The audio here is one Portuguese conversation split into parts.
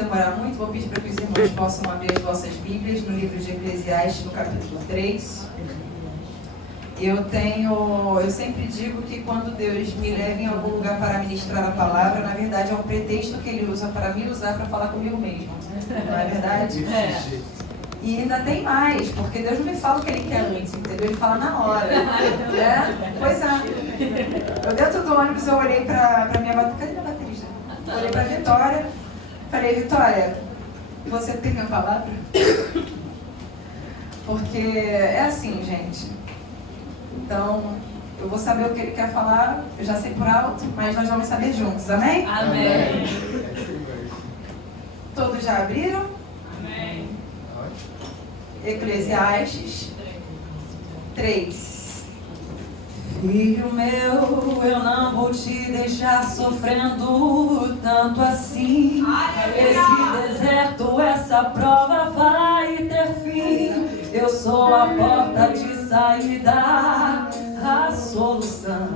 demorar muito, vou pedir para que os irmãos possam abrir as vossas Bíblias no livro de Eclesiastes, no capítulo 3. Eu sempre digo que quando Deus me leva em algum lugar para ministrar a palavra, na verdade é um pretexto que Ele usa para me usar para falar comigo mesmo. Não é verdade? E ainda tem mais, porque Deus não me fala o que Ele quer antes, entendeu? Ele fala na hora. Né? Pois é. Eu dentro do ônibus eu olhei para minha bateria. Cadê minha baterista? Eu olhei para a Vitória. Falei, Vitória, você tem a palavra? Porque é assim, gente. Então, eu vou saber o que ele quer falar, eu já sei por alto, mas nós vamos saber juntos, amém? Amém. Todos já abriram? Amém. Eclesiastes 3. Filho meu, eu não vou te deixar sofrendo tanto assim. Esse deserto, essa prova vai ter fim. Eu sou a porta de saída, a solução.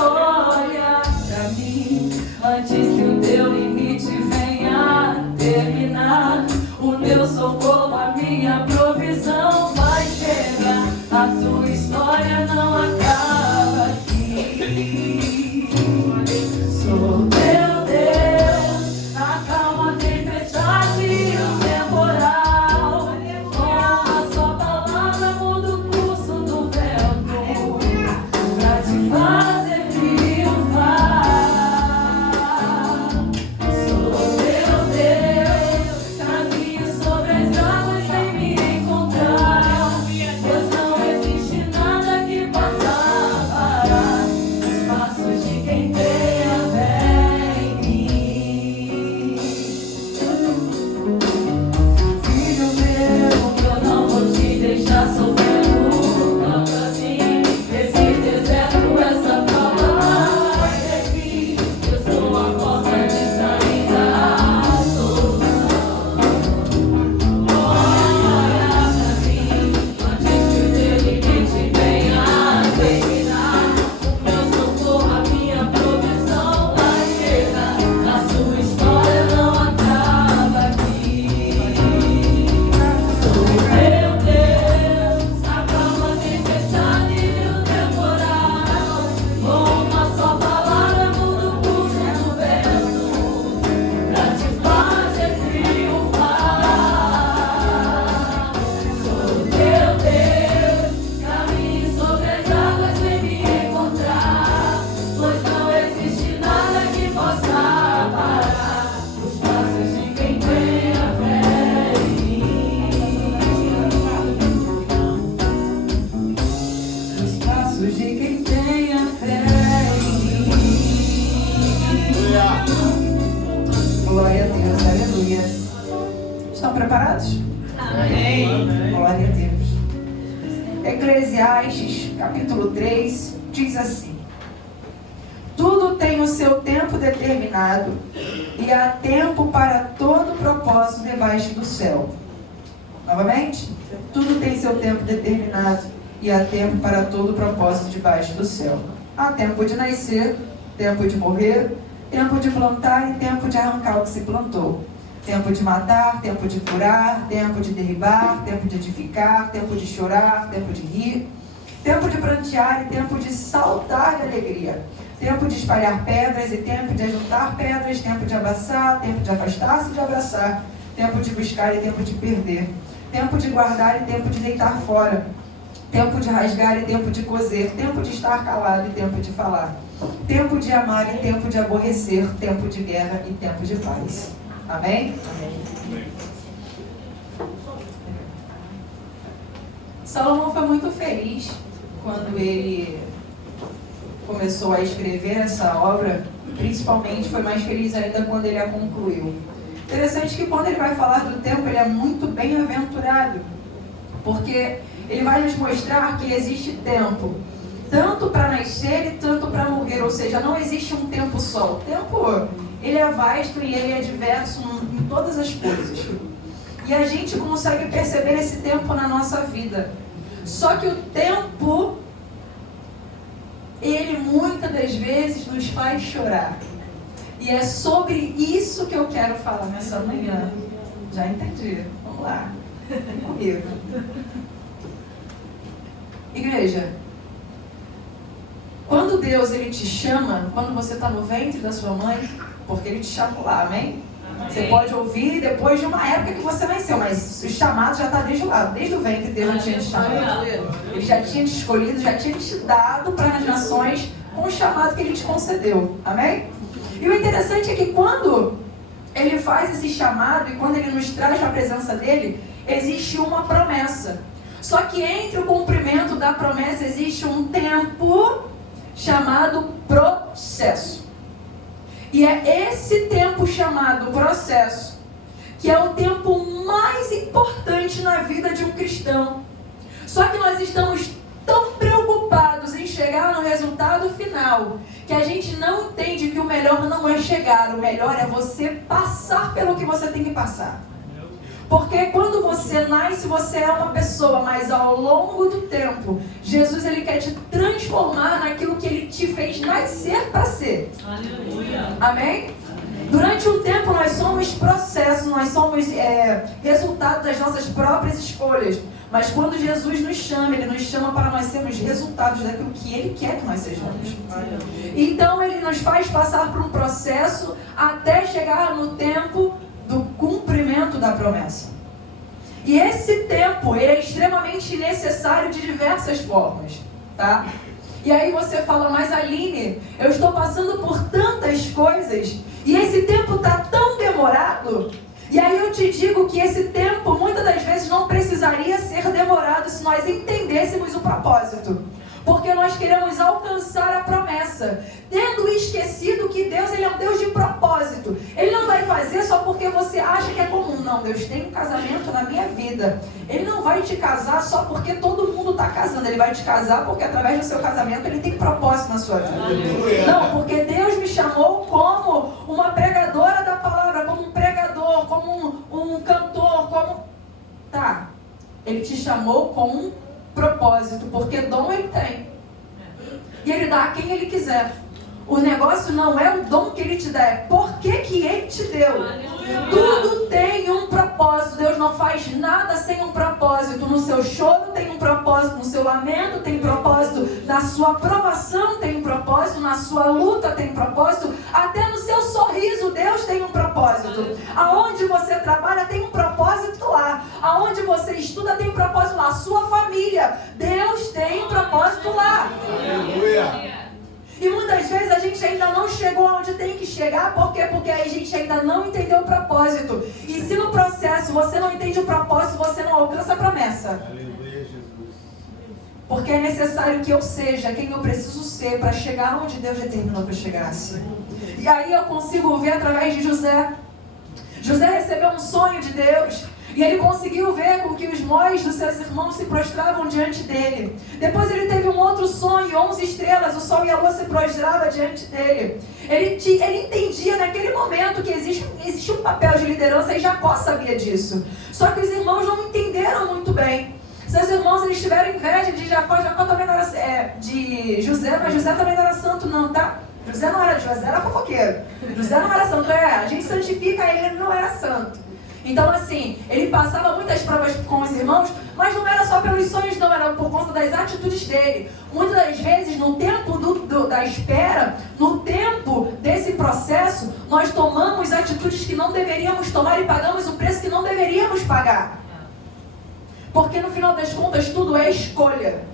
Olha pra mim, antes que o teu limite venha terminar. O teu socorro, a minha provisão vai chegar. A tua história não acaba aqui. Sou teu Deus, acalma a tempestade e o temporal. Com a sua palavra muda o curso do vento, pra te fazer triunfar. Sou teu Deus, caminho sobre as águas, vem me encontrar. Pois não existe nada que possa parar os passos de quem tem a fé em mim. Filho meu, eu não vou te deixar sofrendo tanto assim. Esse deserto, essa prova vai ter fim. Eu sou a porta de saída, a solução. Olha pra mim, antes que o teu limite venha terminar. O meu socorro, a minha provisão vai chegar. A sua história não acaba aqui. Sou teu Deus, acalma a tempestade e o temporal. Com uma só palavra muda o curso do vento, pra te fazer triunfar. Sou teu Deus, caminho sobre as águas, vem me encontrar. Pois não existe nada que possa parar os passos de quem tem a fé em mim. Os passos de quem tem a fé em mim. Glória a Deus, aleluia. Estão preparados? Amém. Glória a Deus. Eclesiastes, capítulo 3, diz assim: tudo tem o seu tempo determinado, e há tempo para todo propósito debaixo do céu. Novamente, tudo tem seu tempo determinado, e há tempo para todo propósito debaixo do céu. Há tempo de nascer, tempo de morrer, tempo de plantar e tempo de arrancar o que se plantou. Tempo de matar, tempo de curar, tempo de derribar, tempo de edificar, tempo de chorar, tempo de rir, tempo de prantear e tempo de saltar de alegria. Tempo de espalhar pedras e tempo de ajuntar pedras, tempo de abraçar, tempo de afastar-se e de abraçar, tempo de buscar e tempo de perder, tempo de guardar e tempo de deitar fora, tempo de rasgar e tempo de coser, tempo de estar calado e tempo de falar, tempo de amar e tempo de aborrecer, tempo de guerra e tempo de paz. Amém? Amém. Salomão foi muito feliz quando ele começou a escrever essa obra, principalmente foi mais feliz ainda quando ele a concluiu. Interessante que quando ele vai falar do tempo, ele é muito bem-aventurado, porque ele vai nos mostrar que existe tempo, tanto para nascer e tanto para morrer, ou seja, não existe um tempo só. O tempo, ele é vasto e ele é diverso em todas as coisas. E a gente consegue perceber esse tempo na nossa vida. Só que o tempo, ele muitas das vezes nos faz chorar. E é sobre isso que eu quero falar nessa manhã. Já entendi. Vamos lá. Vem comigo. Igreja, quando Deus ele te chama, quando você está no ventre da sua mãe, porque ele te chamou lá, amém? Você pode ouvir depois de uma época que você nasceu, mas o chamado já está desde lá, desde o ventre Deus já tinha te chamado. Ele já tinha te escolhido, já tinha te dado para as nações com o chamado que ele te concedeu, amém? E o interessante é que quando ele faz esse chamado e quando ele nos traz para a presença dele, existe uma promessa. Só que entre o cumprimento da promessa existe um tempo chamado processo. E é esse tempo chamado processo que é o tempo mais importante na vida de um cristão. Só que nós estamos tão preocupados em chegar no resultado final que a gente não entende que o melhor não é chegar, o melhor é você passar pelo que você tem que passar. Porque quando você nasce, você é uma pessoa, mas ao longo do tempo, Jesus ele quer te transformar naquilo que ele te fez nascer para ser. Aleluia. Amém? Durante um tempo nós somos processo, nós somos resultado das nossas próprias escolhas. Mas quando Jesus nos chama, ele nos chama para nós sermos resultados daquilo que ele quer que nós sejamos. Então ele nos faz passar por um processo até chegar no tempo do cumprimento da promessa. E esse tempo, ele é extremamente necessário de diversas formas, tá? E aí você fala, mas Aline, eu estou passando por tantas coisas e esse tempo está tão demorado. E aí eu te digo que esse tempo, muitas das vezes, não precisaria ser demorado se nós entendêssemos o propósito. Porque nós queremos alcançar a promessa, tendo esquecido que Deus ele é um Deus de propósito. Ele não vai fazer só porque você acha que é comum. Não, Deus tem um casamento na minha vida. Ele não vai te casar só porque todo mundo está casando. Ele vai te casar porque através do seu casamento ele tem propósito na sua vida. Não, porque Deus me chamou como uma pregadora da palavra, como um pregador, como um cantor, como... Tá, ele te chamou com um propósito, porque dom ele tem. E ele dá a quem ele quiser. O negócio não é o dom que ele te dá, é por que ele te deu. Tudo tem um propósito. Deus não faz nada sem um propósito. No seu choro tem um propósito, no seu lamento tem um propósito, na sua aprovação tem um propósito, na sua luta tem um propósito, até no seu sorriso Deus tem um propósito. Aonde você trabalha tem um propósito lá. Aonde você estuda tem um propósito lá. A sua família, Deus tem um propósito lá. Aleluia. E muitas vezes a gente ainda não chegou onde tem que chegar. Por quê? Porque a gente ainda não entendeu o propósito. E se no processo você não entende o propósito, você não alcança a promessa. Aleluia, Jesus. Porque é necessário que eu seja quem eu preciso ser para chegar onde Deus determinou que eu chegasse. E aí eu consigo ver através de José. José recebeu um sonho de Deus. E ele conseguiu ver com que os móis dos seus irmãos se prostravam diante dele. Depois ele teve um outro sonho, 11 estrelas, o sol e a lua se prostravam diante dele. Ele entendia naquele momento que existe um papel de liderança e Jacó sabia disso. Só que os irmãos não entenderam muito bem. Seus irmãos eles tiveram inveja de Jacó. Jacó também não era de José, mas José também não era santo não, tá? José não era, José era fofoqueiro. José não era santo, a gente santifica ele não era santo. Então assim, ele passava muitas provas com os irmãos, mas não era só pelos sonhos não, era por conta das atitudes dele. Muitas das vezes, no tempo da espera, no tempo desse processo, nós tomamos atitudes que não deveríamos tomar e pagamos o preço que não deveríamos pagar. Porque no final das contas, tudo é escolha.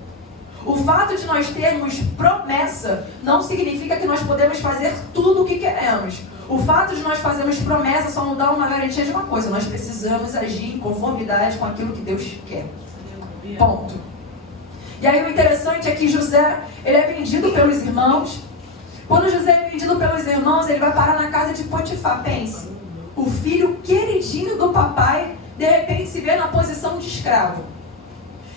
O fato de nós termos promessa não significa que nós podemos fazer tudo o que queremos. O fato de nós fazermos promessa só nos dá uma garantia de uma coisa. Nós precisamos agir em conformidade com aquilo que Deus quer. Ponto. E aí o interessante é que José, ele é vendido pelos irmãos. Quando José é vendido pelos irmãos, ele vai parar na casa de Potifar. Pense, o filho queridinho do papai, de repente se vê na posição de escravo.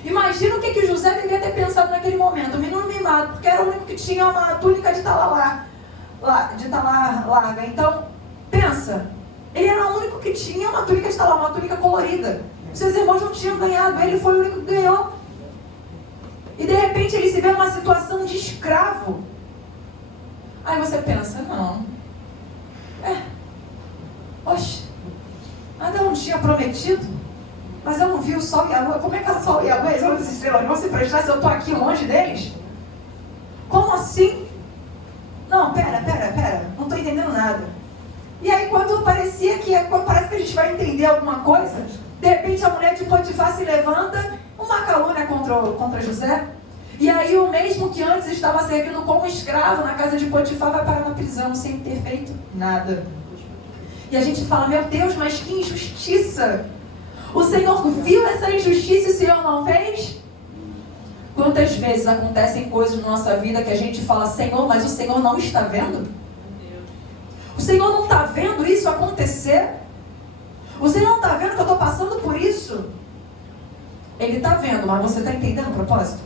Imagina o que José devia ter pensado naquele momento. O menino mimado, porque era o único que tinha uma túnica de talar larga. Então, pensa, ele era o único que tinha uma túnica de talar, uma túnica colorida. Seus irmãos não tinham ganhado, ele foi o único que ganhou. E de repente ele se vê numa situação de escravo. Aí você pensa, não, Oxe, Adão não tinha prometido? Mas eu não vi o sol e a lua. Como é que é o sol e a lua e as outras estrelas vão se prestar se eu estou aqui longe deles? Como assim? Não, pera. Não estou entendendo nada. E aí quando parece que a gente vai entender alguma coisa, de repente a mulher de Potifar se levanta, uma calúnia contra José. E aí o mesmo que antes estava servindo como escravo na casa de Potifar vai parar na prisão sem ter feito nada. E a gente fala, meu Deus, mas que injustiça! O Senhor viu essa injustiça e o Senhor não fez? Quantas vezes acontecem coisas na nossa vida que a gente fala, Senhor, mas o Senhor não está vendo? O Senhor não está vendo isso acontecer? O Senhor não está vendo que eu estou passando por isso? Ele está vendo, mas você está entendendo o propósito?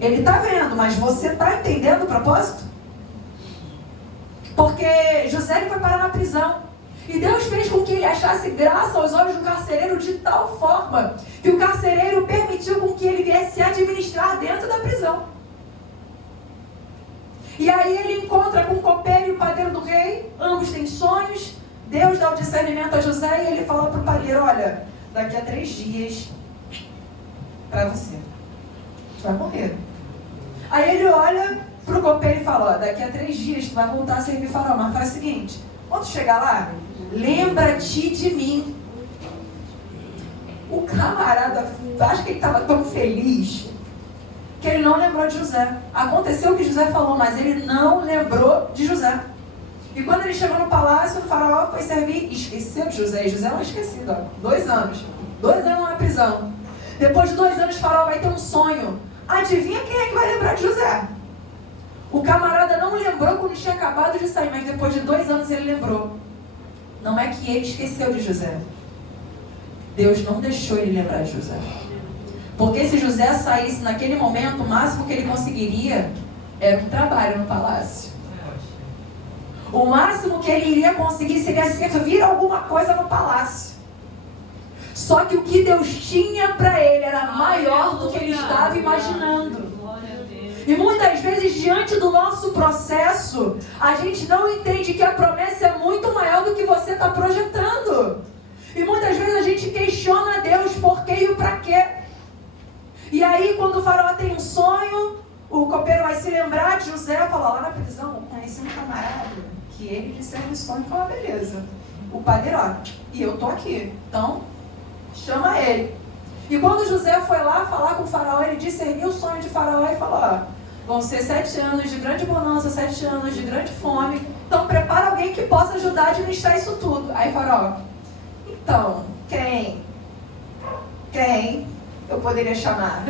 Ele está vendo, mas você está entendendo o propósito? Porque José foi parar na prisão. E Deus fez com que ele achasse graça aos olhos do carcereiro de tal forma que o carcereiro permitiu com que ele viesse se administrar dentro da prisão. E aí ele encontra com o copeiro e o padeiro do rei, ambos têm sonhos. Deus dá o discernimento a José e ele fala para o padeiro, olha, daqui a 3 dias, para você vai morrer. Aí ele olha para o copeiro e fala, ó, daqui a 3 dias tu vai voltar a servir faraó, mas faz o seguinte, quando chegar lá, lembra-te de mim. O camarada, acho que ele estava tão feliz que ele não lembrou de José. Aconteceu o que José falou, mas ele não lembrou de José. E quando ele chegou no palácio, o faraó foi servir, esqueceu de José. E José não é esquecido, ó, 2 anos. 2 anos na prisão. Depois de 2 anos, o faraó vai ter um sonho. Adivinha quem é que vai lembrar de José? O camarada não lembrou quando tinha acabado de sair, mas depois de 2 anos ele lembrou. Não é que ele esqueceu de José. Deus não deixou ele lembrar de José. Porque se José saísse naquele momento, o máximo que ele conseguiria era um trabalho no palácio. O máximo que ele iria conseguir seria servir alguma coisa no palácio. Só que o que Deus tinha para ele era maior do que ele estava imaginando. E muitas vezes, diante do nosso processo, a gente não entende que a promessa é muito maior do que você está projetando. E muitas vezes a gente questiona Deus por quê e o para quê. E aí, quando o faraó tem um sonho, o copeiro vai se lembrar de José e falar, lá na prisão, eu conheci um camarada que ele discerne o sonho, fala, beleza. O padeiro, ó, e eu tô aqui, então chama ele. E quando José foi lá falar com o faraó, ele discerniu o sonho de faraó e falou, ó, vão ser 7 anos de grande bonança, 7 anos de grande fome, então prepara alguém que possa ajudar a administrar isso tudo. Aí faraó, então, quem eu poderia chamar?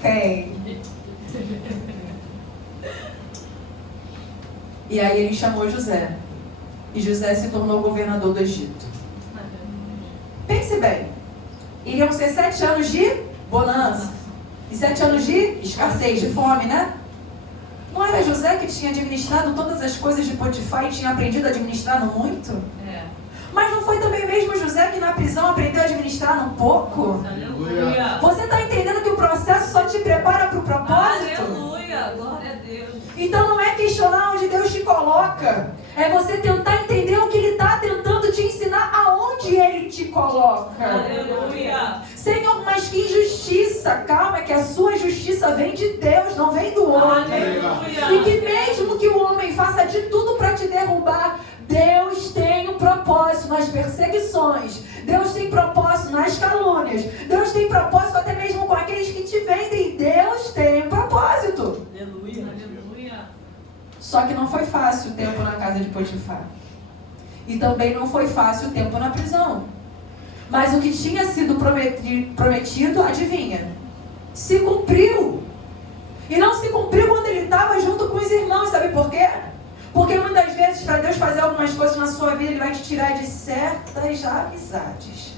Quem? E aí ele chamou José. E José se tornou governador do Egito. Pense bem. Iriam ser 7 anos de bonança. E 7 anos de escassez, de fome, né? Não era José que tinha administrado todas as coisas de Potifar e tinha aprendido a administrar no muito? É. Mas não foi também mesmo José que na prisão aprendeu a administrar no pouco? Aleluia. Você está entendendo que o processo só te prepara para o propósito? Aleluia, glória a Deus. Então não é questionar onde Deus te coloca. É você tentar entender o que Ele está tentando te ensinar, aonde Ele te coloca. Aleluia. Senhor, mas que injustiça. Calma, que a sua justiça vem de Deus, não vem do homem. Aleluia. E que mesmo que o homem faça de tudo para te derrubar, Deus tem um propósito nas perseguições. Deus tem propósito nas calúnias. Deus tem propósito até mesmo com aqueles que te vendem. Deus tem um propósito. Aleluia. Aleluia. Só que não foi fácil o tempo na casa de Potifar. E também não foi fácil o tempo na prisão. Mas o que tinha sido prometido, adivinha? Se cumpriu. E não se cumpriu quando ele estava junto com os irmãos. Sabe por quê? Porque muitas vezes, para Deus fazer algumas coisas na sua vida, Ele vai te tirar de certas amizades.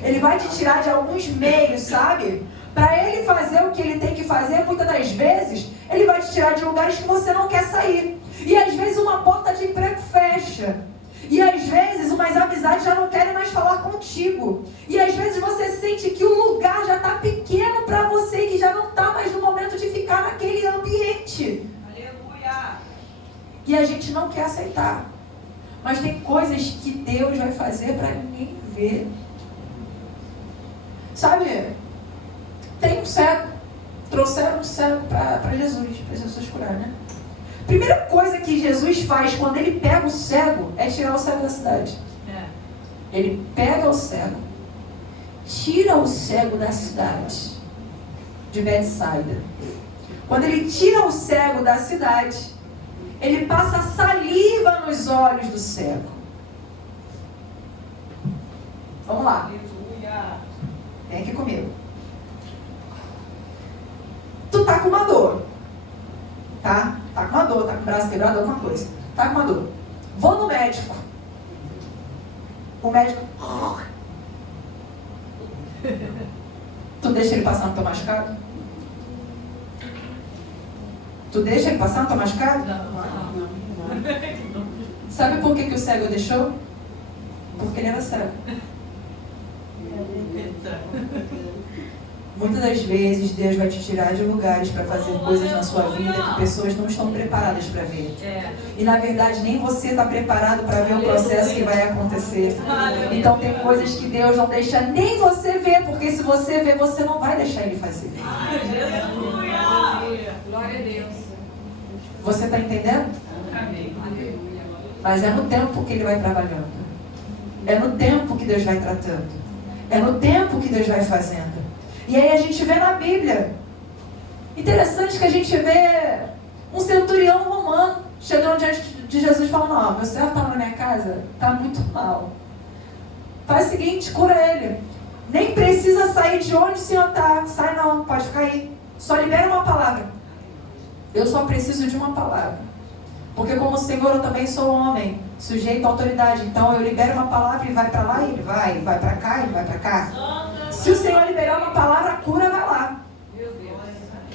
Ele vai te tirar de alguns meios, sabe? Para Ele fazer o que Ele tem que fazer, muitas das vezes, Ele vai te tirar de lugares que você não quer sair. E às vezes uma porta de emprego fecha. E às vezes umas amizades já não querem mais falar contigo. E às vezes você sente que o lugar já está pequeno para você, que já não está mais no momento de ficar naquele ambiente. Aleluia. E a gente não quer aceitar. Mas tem coisas que Deus vai fazer para ninguém ver. Sabe? Tem um cego. Trouxeram um cego para Jesus curar, né? Primeira coisa que Jesus faz quando ele pega o cego é tirar o cego da cidade. Ele pega o cego, tira o cego da cidade de Betsaida. Quando ele tira o cego da cidade, ele passa saliva nos olhos do cego. Vamos lá. Vem aqui comigo. Tu tá com uma dor. Tá? Tá com uma dor, tá com o braço quebrado, alguma coisa. Tá com uma dor. Vou no médico. O médico... Tu deixa ele passar no teu machucado? Tu deixa ele passar no teu machucado? Sabe por que o cego deixou? Porque ele era cego. Muitas das vezes Deus vai te tirar de lugares para fazer coisas na sua vida que pessoas não estão preparadas para ver. E na verdade nem você está preparado para ver o processo que vai acontecer. Então tem coisas que Deus não deixa nem você ver, porque se você ver, você não vai deixar Ele fazer. Glória a Deus. Você está entendendo? Mas é no tempo que Ele vai trabalhando. É no tempo que Deus vai tratando. É no tempo que Deus vai fazendo. E aí a gente vê na Bíblia. Interessante que a gente vê um centurião romano chegando diante de Jesus e falando: ó, meu servo está na minha casa, está muito mal. Faz o seguinte, cura ele. Nem precisa sair de onde o Senhor está. Sai não, pode ficar aí. Só libera uma palavra. Eu só preciso de uma palavra. Porque como Senhor eu também sou homem, sujeito à autoridade. Então eu libero uma palavra e vai para lá e ele vai para cá e ele vai para cá. Se o Senhor liberar uma palavra, a cura vai lá.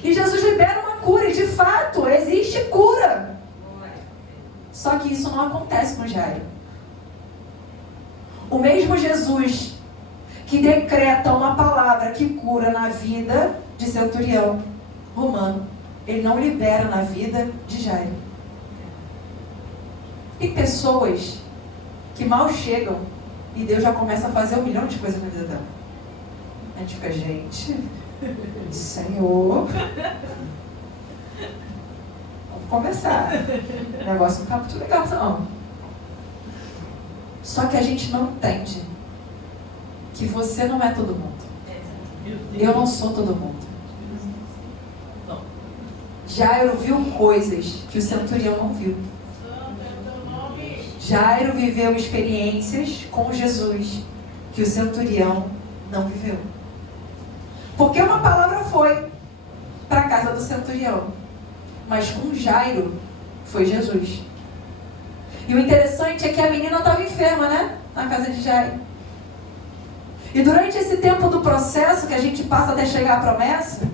E Jesus libera uma cura, e de fato existe cura. Só que isso não acontece com Jairo. O mesmo Jesus que decreta uma palavra que cura na vida de centurião romano, ele não libera na vida de Jairo. Tem pessoas que mal chegam e Deus já começa a fazer 1 milhão de coisas na vida dela. A gente fica, gente, Senhor, vamos conversar. O negócio não está muito legal, não. Só que a gente não entende que você não é todo mundo. Eu não sou todo mundo. Jairo viu coisas que o centurião não viu. Jairo viveu experiências com Jesus que o centurião não viveu. Porque uma palavra foi para a casa do centurião, mas com Jairo foi Jesus. E o interessante é que a menina estava enferma, né? Na casa de Jairo. E durante esse tempo do processo que a gente passa até chegar à promessa,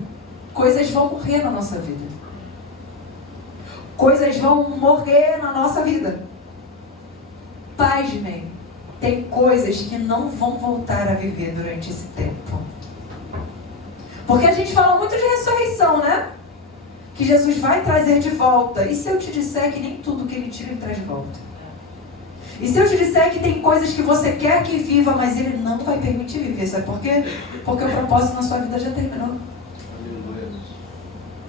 coisas vão morrer na nossa vida. Coisas vão morrer na nossa vida. Pasmem, tem coisas que não vão voltar a viver durante esse tempo. Porque a gente fala muito de ressurreição, né? Que Jesus vai trazer de volta. E se eu te disser que nem tudo que Ele tira, Ele traz de volta? E se eu te disser que tem coisas que você quer que viva, mas Ele não vai permitir viver? Sabe por quê? Porque o propósito na sua vida já terminou.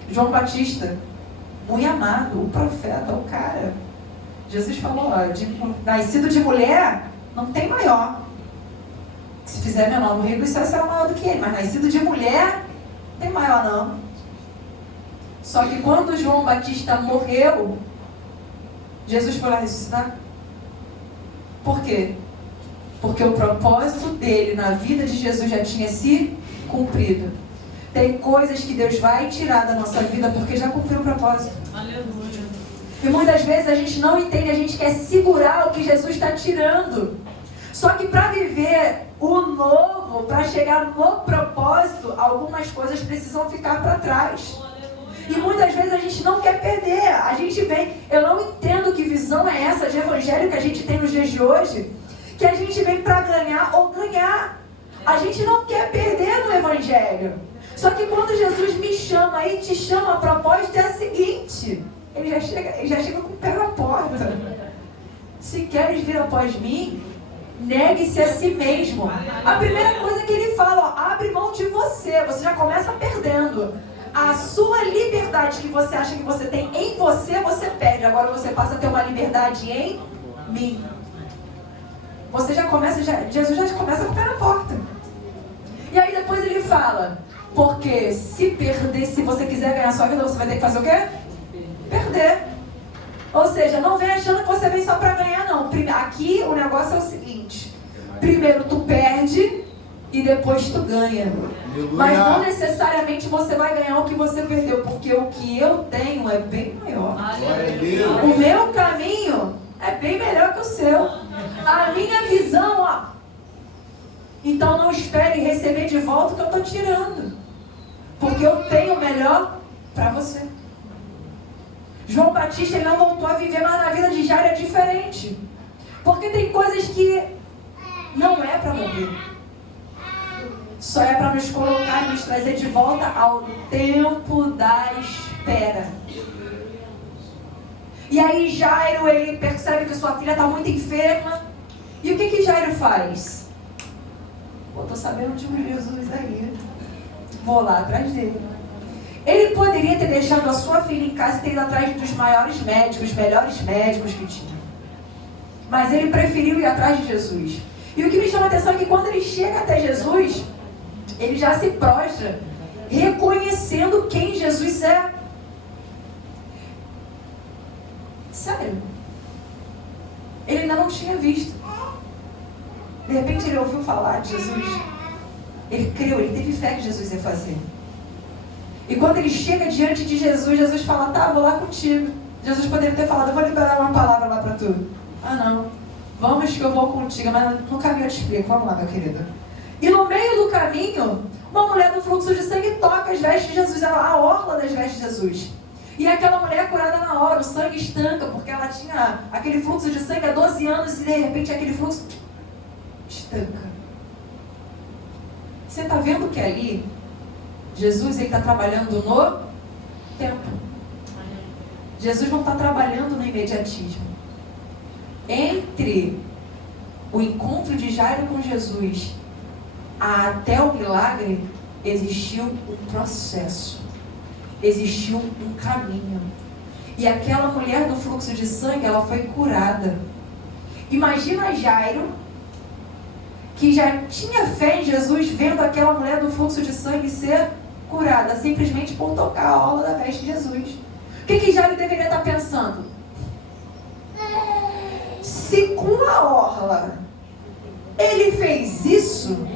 João Batista, muito amado, o profeta, o cara. Jesus falou, ó, nascido de mulher, não tem maior. Se fizer menor no reino dos céus, será maior do que ele. Mas nascido de mulher, não tem maior não. Só que quando João Batista morreu, Jesus foi lá ressuscitar. Por quê? Porque o propósito dele na vida de Jesus já tinha se cumprido. Tem coisas que Deus vai tirar da nossa vida porque já cumpriu o propósito. Aleluia. E muitas vezes a gente não entende, a gente quer segurar o que Jesus está tirando. Só que para viver o novo, para chegar no propósito, algumas coisas precisam ficar para trás. E muitas vezes a gente não quer perder. A gente vem, eu não entendo que visão é essa de evangelho que a gente tem nos dias de hoje, que a gente vem para ganhar ou ganhar. A gente não quer perder no evangelho. Só que quando Jesus me chama e te chama, a proposta é a seguinte: ele já chega com o pé na porta. Se queres vir após mim, negue-se a si mesmo. A primeira coisa que ele fala, ó, abre mão de você. Você já começa perdendo. A sua liberdade que você acha que você tem em você, você perde. Agora você passa a ter uma liberdade em mim. Você já começa, Jesus já começa com o pé na porta. E aí depois ele fala, porque se você quiser ganhar a sua vida, você vai ter que fazer o quê? Perder. Ou seja, não vem achando que você vem só para ganhar, não. Aqui o negócio é o seguinte. Primeiro tu perde e depois tu ganha. Mas não necessariamente você vai ganhar o que você perdeu, porque o que eu tenho é bem maior. O meu caminho é bem melhor que o seu. A minha visão, ó. Então não espere receber de volta o que eu estou tirando. Porque eu tenho o melhor para você. João Batista, ele não voltou a viver, mas na vida de Jairo é diferente. Porque tem coisas que não é para morrer. Só é para nos colocar e nos trazer de volta ao tempo da espera. E aí Jairo, ele percebe que sua filha está muito enferma. E o que Jairo faz? Estou sabendo de um Jesus aí. Vou lá atrás dele. Ele poderia ter deixado a sua filha em casa e ter ido atrás dos maiores médicos, melhores médicos que tinha. Mas ele preferiu ir atrás de Jesus. E o que me chama a atenção é que quando ele chega até Jesus, ele já se prostra, reconhecendo quem Jesus é. Sério. Ele ainda não tinha visto. De repente ele ouviu falar de Jesus. Ele creu, ele teve fé que Jesus ia fazer. E quando ele chega diante de Jesus, Jesus fala, tá, vou lá contigo. Jesus poderia ter falado, eu vou liberar uma palavra lá para tu. Ah, não. Vamos que eu vou contigo, mas no caminho eu te explico. Vamos lá, meu querido. E no meio do caminho, uma mulher do fluxo de sangue toca as vestes de Jesus, a orla das vestes de Jesus. E aquela mulher é curada na hora, o sangue estanca, porque ela tinha aquele fluxo de sangue há 12 anos e de repente aquele fluxo estanca. Você está vendo que ali, Jesus está trabalhando no tempo. Jesus não está trabalhando no imediatismo. Entre o encontro de Jairo com Jesus até o milagre, existiu um processo. Existiu um caminho. E aquela mulher do fluxo de sangue, ela foi curada. Imagina Jairo, que já tinha fé em Jesus, vendo aquela mulher do fluxo de sangue ser curada, simplesmente por tocar a orla da veste de Jesus. O que Jairo deveria estar pensando? Se com a orla ele fez isso,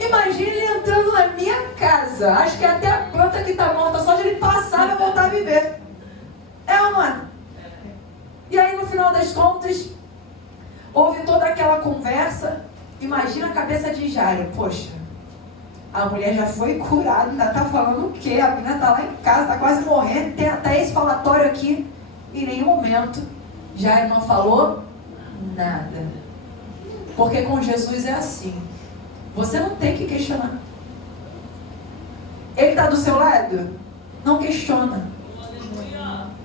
imagine ele entrando na minha casa. Acho que até a planta que está morta, só de ele passar vai voltar a viver. É ou não é? E aí no final das contas, houve toda aquela conversa. Imagina a cabeça de Jairo. Poxa, a mulher já foi curada, ainda está falando o quê? A menina está lá em casa, está quase morrendo, tem até esse falatório aqui. Em nenhum momento Jairo não falou nada. Porque com Jesus é assim. Você não tem que questionar. Ele está do seu lado? Não questiona.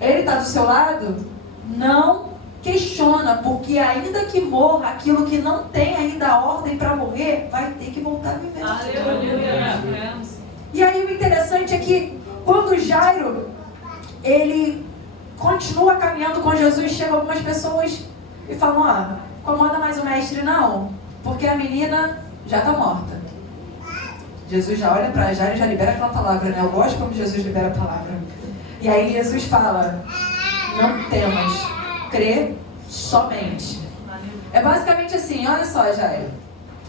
Ele está do seu lado? Não questiona, porque ainda que morra aquilo que não tem ainda a ordem para morrer, vai ter que voltar a viver. Aleluia. E aí o interessante é que quando Jairo, ele continua caminhando com Jesus, chegam algumas pessoas e falam, incomoda mais o mestre não, porque a menina já está morta. Jesus já olha para Jairo e já libera aquela palavra, né? Eu gosto como Jesus libera a palavra. E aí Jesus fala, não temas, crê somente. É basicamente assim, olha só, Jairo.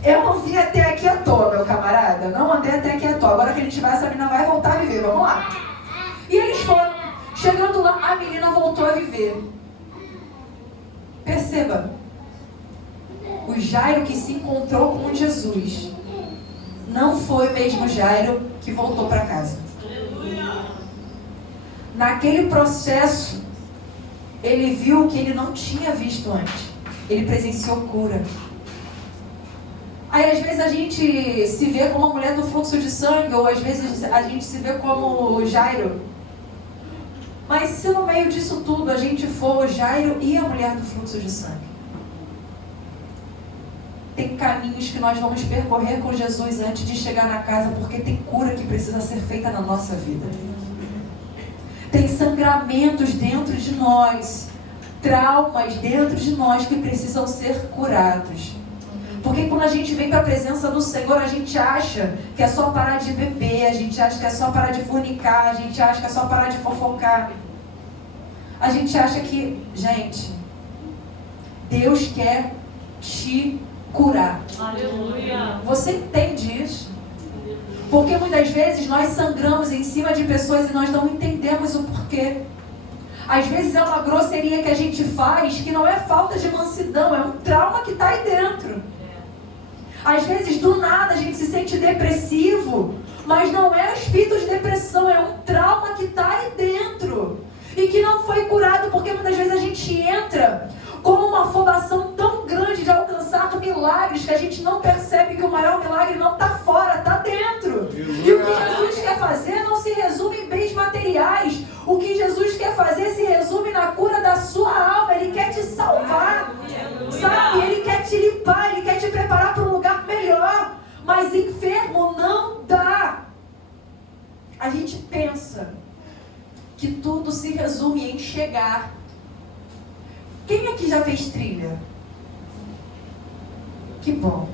Eu não vim até aqui à toa, meu camarada. Não andei até aqui à toa. Agora que a gente vai, essa menina vai voltar a viver. Vamos lá. E eles foram. Chegando lá, a menina voltou a viver. Perceba. O Jairo que se encontrou com Jesus não foi o mesmo Jairo que voltou para casa. Naquele processo, ele viu o que ele não tinha visto antes. Ele presenciou cura. Aí às vezes a gente se vê como a mulher do fluxo de sangue, ou às vezes a gente se vê como o Jairo. Mas se no meio disso tudo a gente for o Jairo e a mulher do fluxo de sangue, tem caminhos que nós vamos percorrer com Jesus antes de chegar na casa, porque tem cura que precisa ser feita na nossa vida. Tem sangramentos dentro de nós, traumas dentro de nós que precisam ser curados. Porque quando a gente vem para a presença do Senhor, a gente acha que é só parar de beber, a gente acha que é só parar de fornicar, a gente acha que é só parar de fofocar. A gente acha que, gente, Deus quer te curar. Aleluia. Você entende isso? Porque muitas vezes nós sangramos em cima de pessoas e nós não entendemos o porquê. Às vezes é uma grosseria que a gente faz que não é falta de mansidão, é um trauma que está aí dentro. Às vezes do nada a gente se sente depressivo, mas não é espírito de depressão, é um trauma que está aí dentro e que não foi curado, porque muitas vezes a gente entra com uma afobação tão grande de alcançar milagres que a gente não percebe que o maior milagre não está fora, está dentro. E o que Jesus quer fazer não se resume em bens materiais. O que Jesus quer fazer se resume na cura da sua alma. Ele quer te salvar, sabe? Ele quer te limpar, Ele quer te preparar para um lugar melhor. Mas enfermo não dá. A gente pensa que tudo se resume em chegar. Quem aqui já fez trilha? Que bom.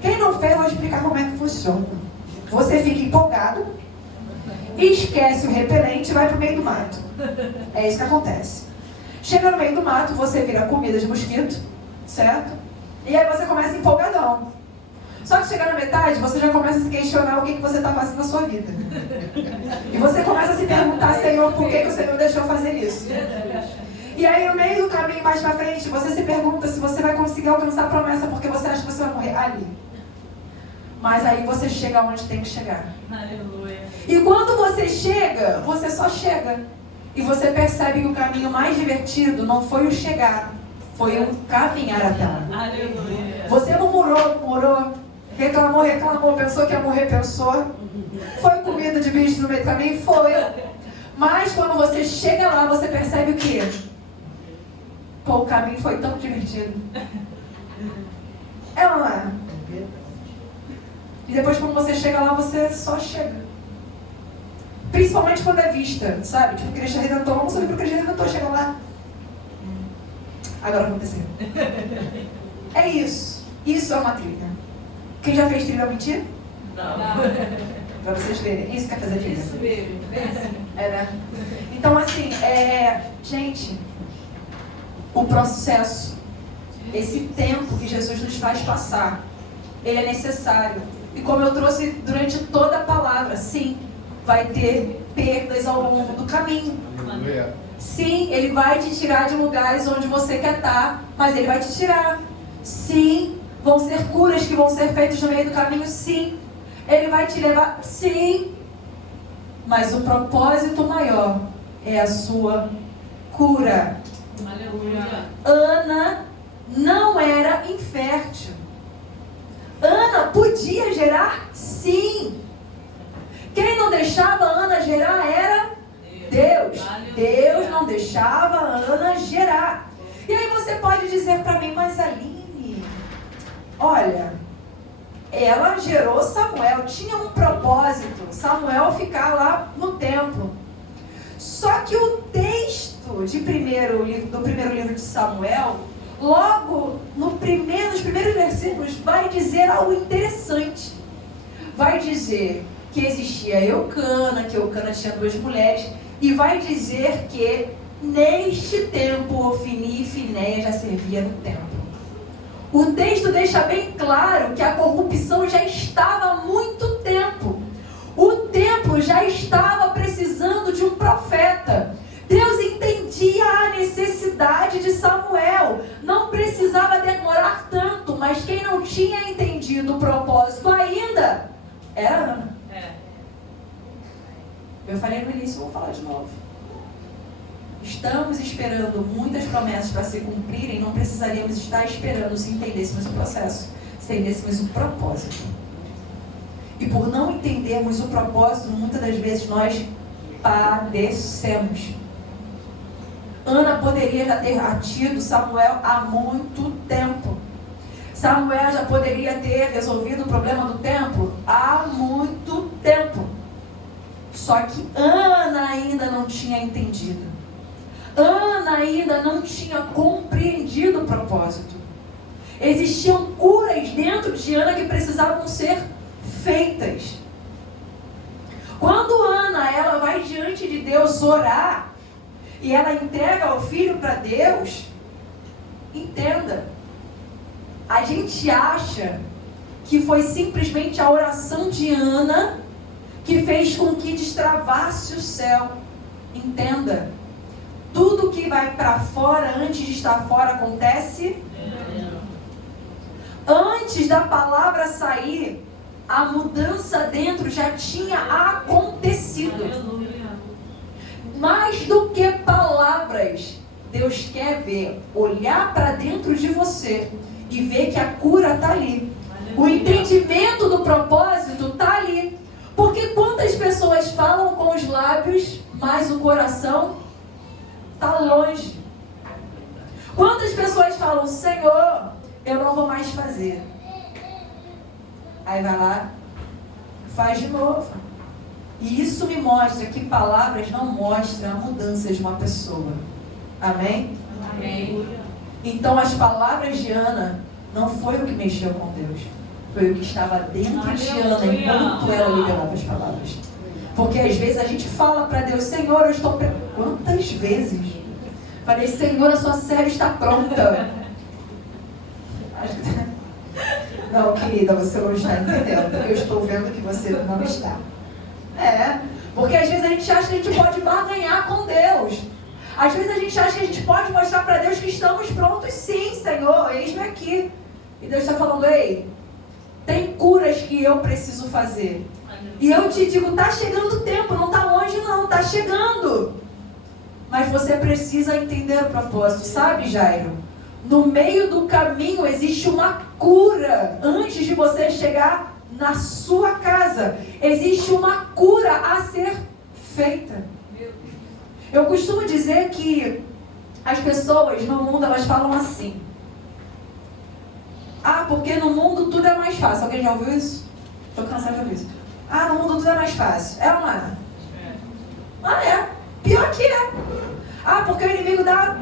Quem não fez, eu vou explicar como é que funciona. Você fica empolgado, esquece o repelente e vai pro meio do mato. É isso que acontece. Chega no meio do mato, você vira comida de mosquito, certo? E aí você começa empolgadão. Só que chegar na metade, você já começa a se questionar o que você está fazendo na sua vida. E você começa a se perguntar, Senhor, por que o Senhor deixou fazer isso? E aí no meio do caminho, mais pra frente, você se pergunta se você vai conseguir alcançar a promessa, porque você acha que você vai morrer ali. Mas aí você chega onde tem que chegar. Aleluia. E quando você chega, você só chega. E você percebe que o caminho mais divertido não foi o chegar, foi o caminhar até lá. Aleluia. Você murmurou, reclamou, pensou que ia morrer, pensou. Foi comida de bicho no meio do caminho? Foi. Mas quando você chega lá, você percebe o quê? Pô, o caminho foi tão divertido. É ou não é? E depois quando você chega lá, você só chega. Principalmente quando é vista, sabe? Tipo, Cristo Redentor, vamos subir pro Cristo Redentor, chega lá. Agora aconteceu. É isso. Isso é uma trilha. Quem já fez trilha mentira? Não. Pra vocês verem. Isso quer fazer trilha. Isso mesmo. É, né? Então, assim, gente, o processo, esse tempo que Jesus nos faz passar, ele é necessário. E como eu trouxe durante toda a palavra, sim, vai ter perdas ao longo do caminho. Aleluia. Sim, ele vai te tirar de lugares onde você quer estar, mas ele vai te tirar. Sim, vão ser curas que vão ser feitas no meio do caminho, sim. Ele vai te levar, sim. Mas o propósito maior é a sua cura. Aleluia. Ana não era infértil. Ana podia gerar, sim. Quem não deixava Ana gerar era Deus. Deus não deixava Ana gerar. E aí você pode dizer para mim, mas Aline, olha, ela gerou Samuel, tinha um propósito, Samuel ficar lá no templo. Só que o texto do primeiro livro de Samuel, logo nos primeiros versículos, vai dizer algo interessante. Vai dizer que existia Eucana, que Eucana tinha 2 mulheres, e vai dizer que neste tempo Ofni e Finéia já servia no templo. O texto deixa bem claro que a corrupção já estava há muito tempo. O templo já estava precisando de um profeta. Deus entendia a necessidade de Samuel. Não precisava demorar tanto, mas quem não tinha entendido o propósito ainda era Ana. Eu falei no início, vou falar de novo. Estamos esperando muitas promessas para se cumprirem, não precisaríamos estar esperando se entendêssemos o processo, se entendêssemos o propósito. E por não entendermos o propósito, muitas das vezes nós padecemos. Ana poderia já ter tido Samuel há muito tempo. Samuel já poderia ter resolvido o problema do templo há muito tempo. Só que Ana ainda não tinha entendido. Ana ainda não tinha compreendido o propósito. Existiam curas dentro de Ana que precisavam ser feitas. Quando Ana, ela vai diante de Deus orar e ela entrega o filho para Deus, entenda, a gente acha que foi simplesmente a oração de Ana que fez com que destravasse o céu. Entenda, tudo que vai para fora antes de estar fora acontece antes da palavra sair. A mudança dentro já tinha acontecido. Mais do que palavras, Deus quer ver, olhar para dentro de você e ver que a cura está ali. O entendimento do propósito está ali. Porque quantas pessoas falam com os lábios, mas o coração está longe. Quantas pessoas falam, Senhor, eu não vou mais fazer. Aí vai lá, faz de novo. E isso me mostra que palavras não mostram a mudança de uma pessoa. Amém? Amém. Então as palavras de Ana não foi o que mexeu com Deus. Foi o que estava dentro de Ana enquanto ela liberava as palavras. Porque às vezes a gente fala para Deus, Senhor, eu estou pronta. Quantas vezes? Falei, Senhor, a sua serva está pronta. Não, querida, você não está entendendo. Eu estou vendo que você não está. Porque às vezes a gente acha que a gente pode barganhar com Deus. Às vezes a gente acha que a gente pode mostrar para Deus que estamos prontos. Sim, Senhor, eis-me aqui. E Deus está falando, ei, tem curas que eu preciso fazer. E eu te digo, está chegando o tempo, não está longe não, está chegando. Mas você precisa entender o propósito, sabe, Jairo? No meio do caminho existe uma cura antes de você chegar na sua casa. Existe uma cura a ser feita. Eu costumo dizer que as pessoas no mundo, elas falam assim. Porque no mundo tudo é mais fácil. Alguém já ouviu isso? Estou cansada de ouvir isso. No mundo tudo é mais fácil. É ou não é? É. Pior que é. Porque o inimigo dá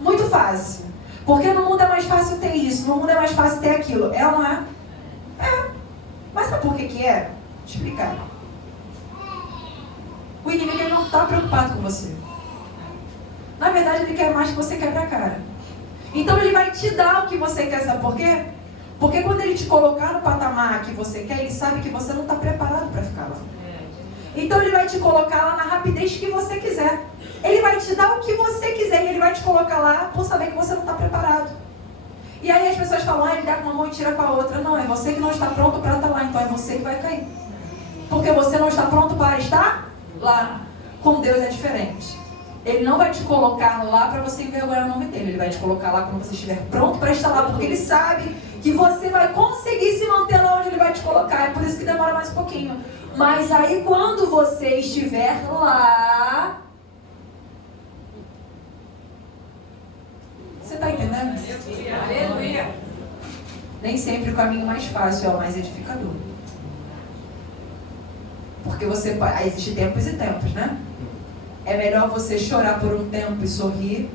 muito fácil. Porque no mundo é mais fácil ter isso, no mundo é mais fácil ter aquilo. É ou não é? É. Mas sabe por que é? Vou te explicar. O inimigo ele não está preocupado com você. Na verdade, ele quer mais que você quebre a cara. Então ele vai te dar o que você quer, sabe por quê? Porque quando ele te colocar no patamar que você quer, ele sabe que você não está preparado para ficar lá. Então ele vai te colocar lá na rapidez que você quiser. Ele vai te dar o que você quiser e ele vai te colocar lá por saber que você não está preparado. E aí as pessoas falam, ele dá com uma mão e tira com a outra. Não, é você que não está pronto para estar lá, então é você que vai cair. Porque você não está pronto para estar lá. Com Deus é diferente. Ele não vai te colocar lá para você envergonhar o nome dele. Ele vai te colocar lá quando você estiver pronto para estar lá. Porque ele sabe que você vai conseguir se manter lá onde ele vai te colocar. É por isso que demora mais um pouquinho. Mas aí quando você estiver lá... Você está entendendo? Aleluia. Nem sempre o caminho mais fácil é o mais edificador. Porque existe tempos e tempos, né? É melhor você chorar por um tempo e sorrir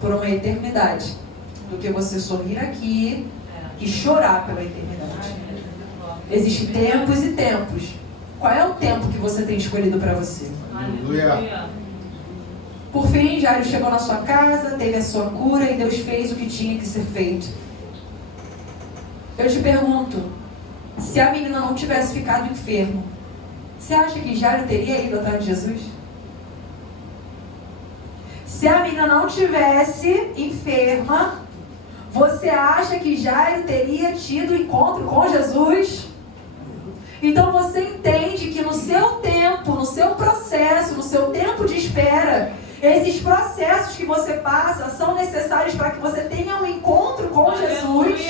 por uma eternidade do que você sorrir aqui e chorar pela eternidade. Existem tempos e tempos. Qual é o tempo que você tem escolhido para você? Aleluia. Por fim, Jairo chegou na sua casa, teve a sua cura e Deus fez o que tinha que ser feito. Eu te pergunto, se a menina não tivesse ficado enferma, você acha que Jairo teria ido atrás de Jesus? Se a menina não tivesse enferma, você acha que Jairo teria tido encontro com Jesus? Então você entende que no seu tempo, no seu processo, no seu tempo de espera, esses processos que você passa são necessários para que você tenha um encontro com Jesus.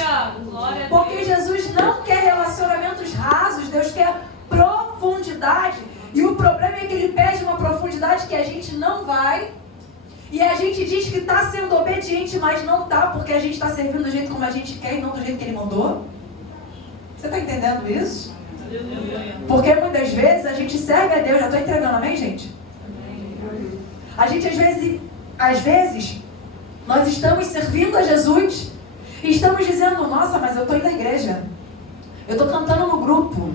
Porque Jesus não quer relacionamentos rasos, Deus quer profundidade. E o problema é que Ele pede uma profundidade que a gente não vai E a gente diz que está sendo obediente, mas não está, porque a gente está servindo do jeito como a gente quer e não do jeito que Ele mandou. Você está entendendo isso? Porque muitas vezes a gente serve a Deus. Já estou entregando, amém, gente? A gente às vezes, nós estamos servindo a Jesus e estamos dizendo, nossa, mas eu estou indo à igreja. Eu estou cantando no grupo.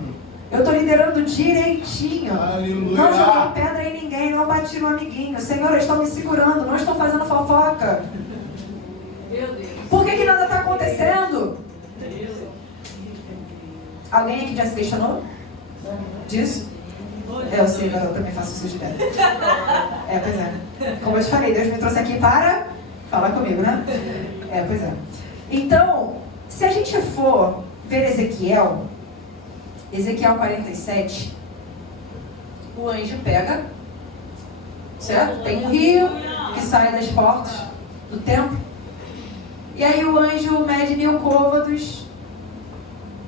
Eu estou liderando direitinho. Aleluia. Não joguei pedra em ninguém, não bati no amiguinho. Senhor, eu estou me segurando, não estou fazendo fofoca. Meu Deus. Por que nada está acontecendo? Alguém aqui já se questionou disso? Eu sei, eu também faço isso direto. Pois é. Como eu te falei, Deus me trouxe aqui para falar comigo, né? Pois é. Então, se a gente for ver Ezequiel 47, o anjo pega, certo? Tem um rio que sai das portas do templo. E aí o anjo mede 1000 côvados.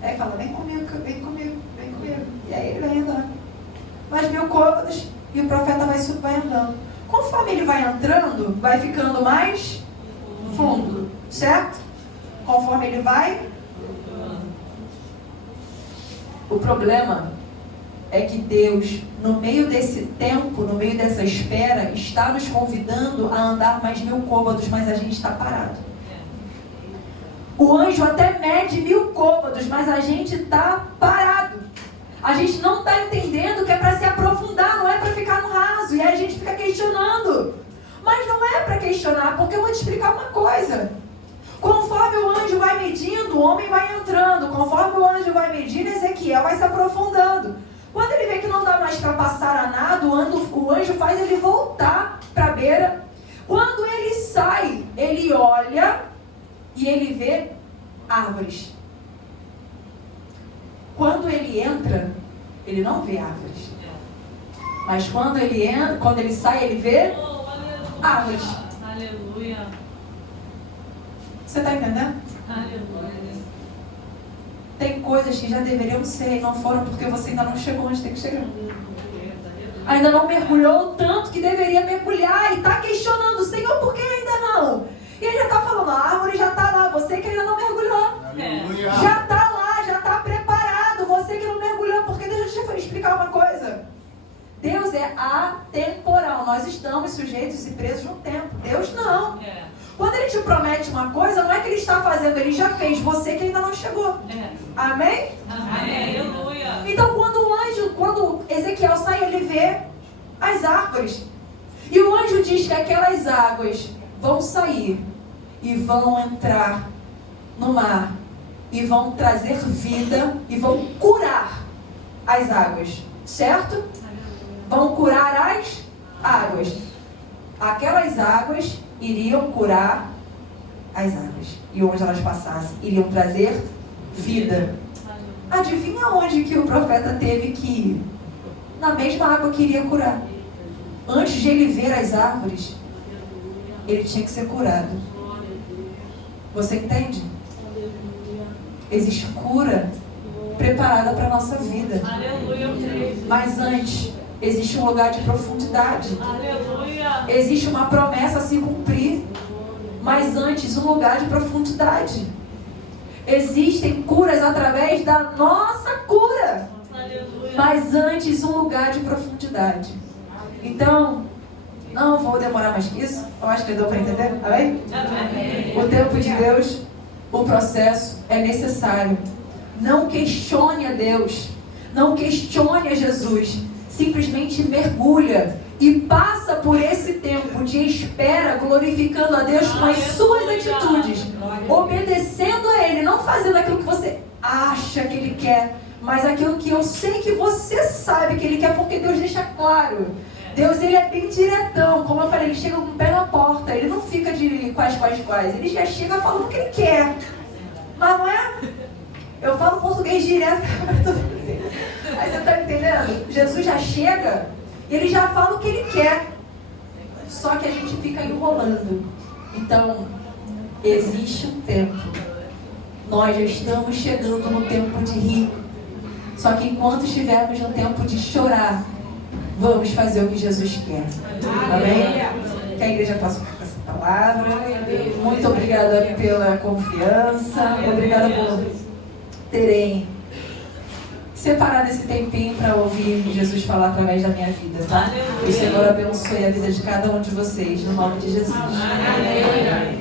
Aí fala, vem comigo, vem comigo, vem comigo. E aí ele vai andando. Mais 1000 côvados e o profeta vai andando. Conforme ele vai entrando, vai ficando mais fundo, certo? Conforme ele vai. O problema é que Deus, no meio desse tempo, no meio dessa espera, está nos convidando a andar mais 1000 côvados, mas a gente está parado. O anjo até mede 1000 côvados, mas a gente está parado. A gente não está entendendo que é para se aprofundar, não é para ficar no raso. E aí a gente fica questionando. Mas não é para questionar, porque eu vou te explicar uma coisa. Conforme o anjo vai medindo, o homem vai entrando. Conforme o anjo vai medindo, Ezequiel vai se aprofundando. Quando ele vê que não dá mais para passar a nada, o anjo faz ele voltar para a beira. Quando ele sai, ele olha e ele vê árvores. Quando ele entra, ele não vê árvores. Mas quando ele sai, ele vê árvores. Aleluia. Você está entendendo? Aleluia. Tem coisas que já deveriam ser e não foram porque você ainda não chegou onde tem que chegar. Ainda não mergulhou o tanto que deveria mergulhar e está questionando, Senhor, por que ainda não? E ele já está falando, a árvore já está lá, você que ainda não mergulhou. Aleluia. Já está lá, já está preparado, você que não mergulhou, porque deixa eu te explicar uma coisa. Deus é atemporal, nós estamos sujeitos e presos no tempo, Deus não. Quando Ele te promete uma coisa, não é que Ele está fazendo, Ele já fez, você que ainda não chegou. Amém? Amém. Aleluia. Então quando Ezequiel sai, ele vê as árvores. E o anjo diz que aquelas águas vão sair e vão entrar no mar. E vão trazer vida e vão curar as águas. Certo? Vão curar as águas. Aquelas águas iriam curar as águas. E onde elas passassem, iriam trazer vida. Adivinha onde que o profeta teve que ir? Na mesma água que iria curar. Antes de ele ver as árvores, ele tinha que ser curado. Você entende? Existe cura preparada para a nossa vida. Mas antes, existe um lugar de profundidade. Existe uma promessa a se cumprir. Mas antes, um lugar de profundidade. Existem curas através da nossa cura. Mas antes, um lugar de profundidade. Então, não vou demorar mais que isso. Eu acho que deu para entender. Amém? Amém. O tempo de Deus, o processo é necessário. Não questione a Deus. Não questione a Jesus. Simplesmente mergulha e passa por esse tempo de espera, glorificando a Deus com as suas atitudes, obedecendo a Ele, não fazendo aquilo que você acha que Ele quer, mas aquilo que eu sei que você sabe que Ele quer, porque Deus deixa claro. Deus, Ele é bem diretão, como eu falei, Ele chega com o pé na porta, Ele não fica de quais, Ele já chega falando o que Ele quer, mas não é? Eu falo português direto, aí você está entendendo? Jesus já chega e Ele já fala o que Ele quer, só que a gente fica enrolando. Então, existe um tempo, nós já estamos chegando no tempo de rir, só que enquanto estivermos no tempo de chorar, vamos fazer o que Jesus quer. Amém? Que a igreja possa ficar com essa palavra. Muito obrigada pela confiança. Obrigada por terem separado esse tempinho para ouvir Jesus falar através da minha vida, tá? Que o Senhor abençoe a vida de cada um de vocês, no nome de Jesus. Aleluia.